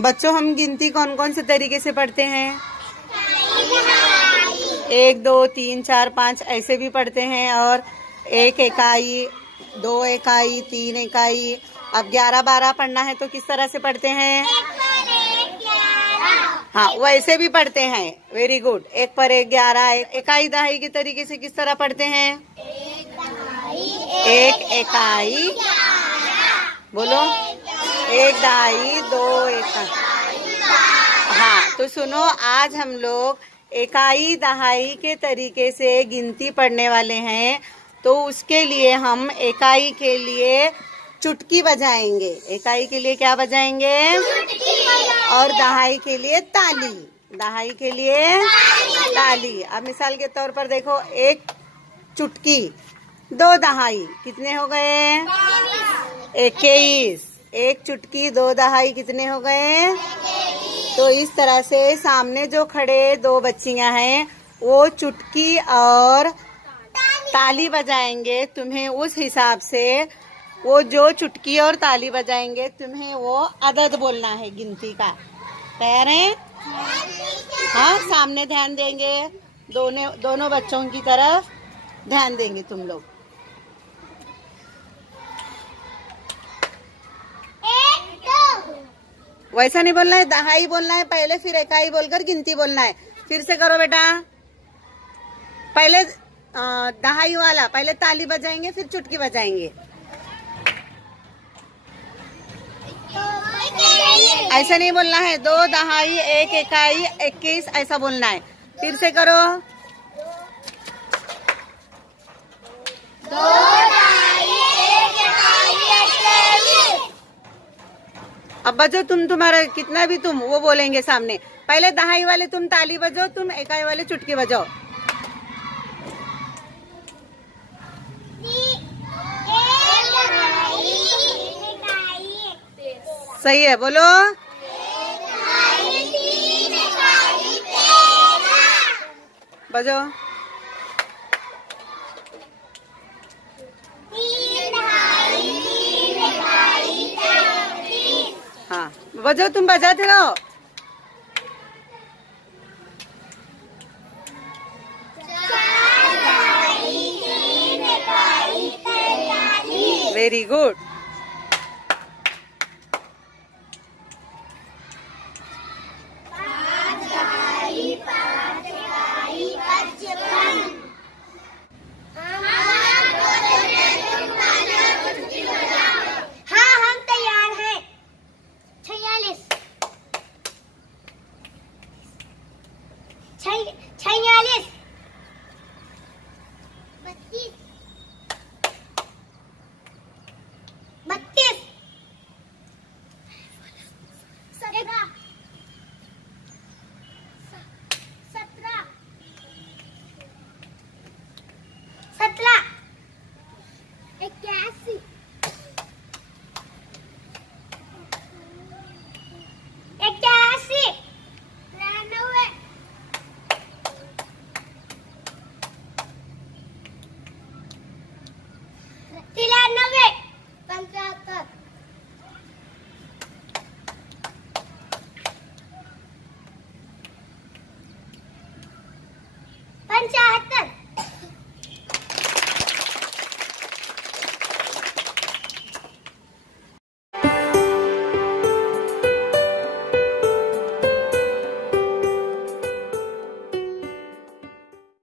बच्चों, हम गिनती कौन कौन से तरीके से पढ़ते हैं? 1 2 3 4 5 ऐसे भी पढ़ते हैं, और 1 इकाई, 2 इकाई, 3 इकाई। अब 11 12 पढ़ना है तो किस तरह से पढ़ते हैं? हाँ, वैसे भी पढ़ते हैं। Very good. 1 पर 1 11। इकाई दहाई के तरीके से किस तरह पढ़ते हैं? 1 इकाई, बोलो, 1 दहाई, 2 इकाई। हाँ, तो सुनो, आज हम लोग इकाई दहाई के तरीके से गिनती पढ़ने वाले हैं। तो उसके लिए हम इकाई के लिए चुटकी बजाएंगे। इकाई के लिए क्या बजाएंगे? और दहाई के लिए ताली। दहाई के लिए ताली। अब मिसाल के तौर पर देखो, 1 चुटकी, 2 दहाई, कितने हो गए? 21। 1 चुटकी, 2 दहाई, कितने हो गए? तो इस तरह से सामने जो खड़े 2 बच्चियां हैं वो चुटकी और ताली बजाएंगे। तुम्हें उस हिसाब से वो जो चुटकी और ताली बजाएंगे तुम्हें वो अदद बोलना है गिनती का। तैयार हैं? हाँ, सामने ध्यान देंगे, दोनों बच्चों की तरफ ध्यान देंगे तुम लोग। 1 2। वैसा नहीं बोलना है, दहाई बोलना है पहले, फिर इकाई बोलकर गिनती बोलना है। फिर से करो बेटा। पहले दहाई वाला, पहले ताली बजाएंगे, फिर चुटकी बजाएंगे। ऐसा नहीं बोलना है। 2 दहाई, 1 इकाई, 21, ऐसा बोलना है। फिर से करो। 2 दहाई, 1 इकाई, 21। अब बजो, तुम्हारा कितना भी तुम वो बोलेंगे सामने। पहले दहाई वाले तुम ताली बजाओ, तुम इकाई वाले चुटकी बजाओ। सही है, बोलो। बजो। 3 दहाई, 3 इकाई, 33। हाँ, बजो, तुम बजाते रहो। 4 दहाई, 3 इकाई, 43। Very good. 5 दहाई, 5 इकाई, 55। हाँ, हम तैयार हैं। 46 46 32 32 17 17 17 81 81 93 75 75